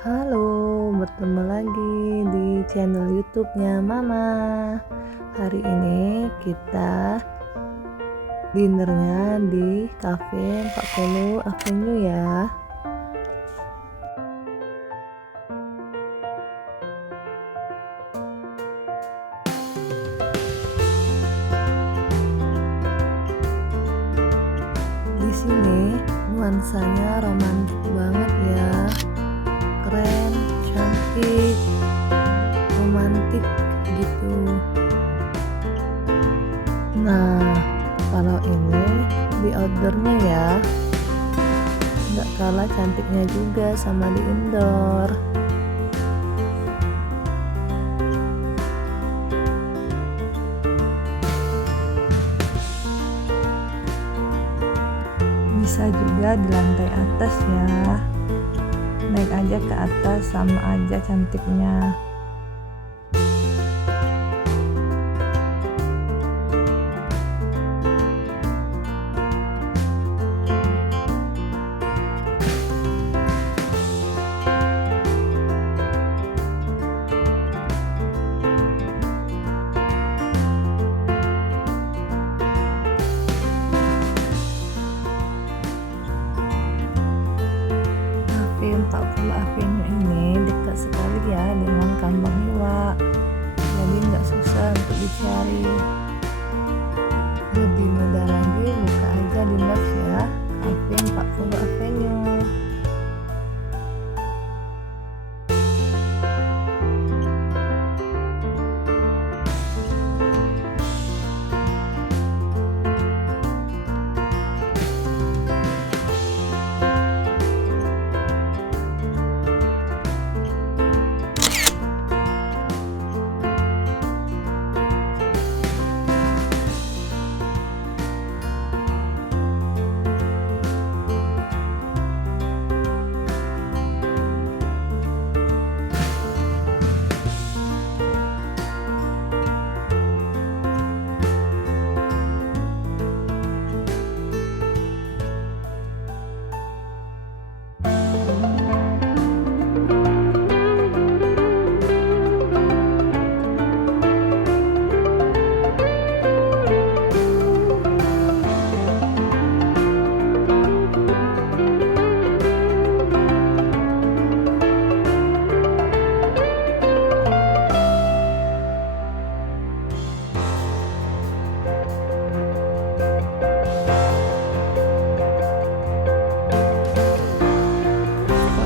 Halo, bertemu lagi di channel YouTube-nya Mama. Hari ini kita dinernya di Cafe 40 Avenue ya. Di sini nuansanya romantis banget ya. Keren, cantik, romantis gitu. Nah, kalau ini di outdoornya ya, nggak kalah cantiknya juga sama di indoor. Bisa juga di lantai atas ya, naik aja ke atas sama aja cantiknya. Cafe 40 Avenue ini dekat sekali ya dengan Kambang Hiwa, jadi nggak susah untuk dicari. Lebih mudah lagi buka aja di Maps ya, Cafe 40 Avenue.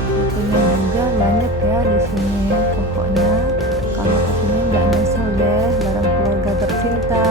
Fotonya juga banyak ya di sini. Pokoknya kalau kesini nggak nyesel deh, bareng keluarga tercinta.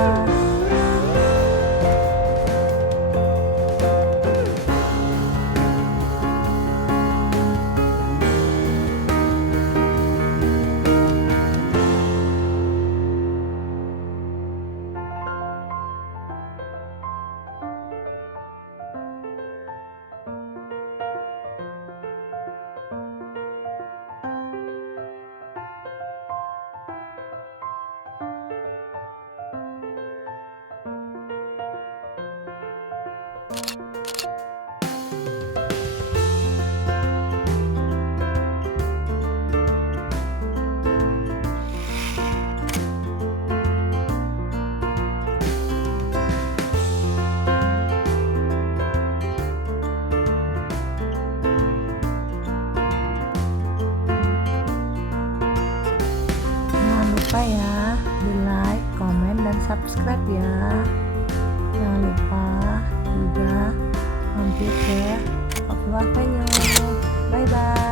Jangan lupa ya di like, komen, dan subscribe ya. Jangan lupa juga mampir ke Papua Avenue. Bye bye.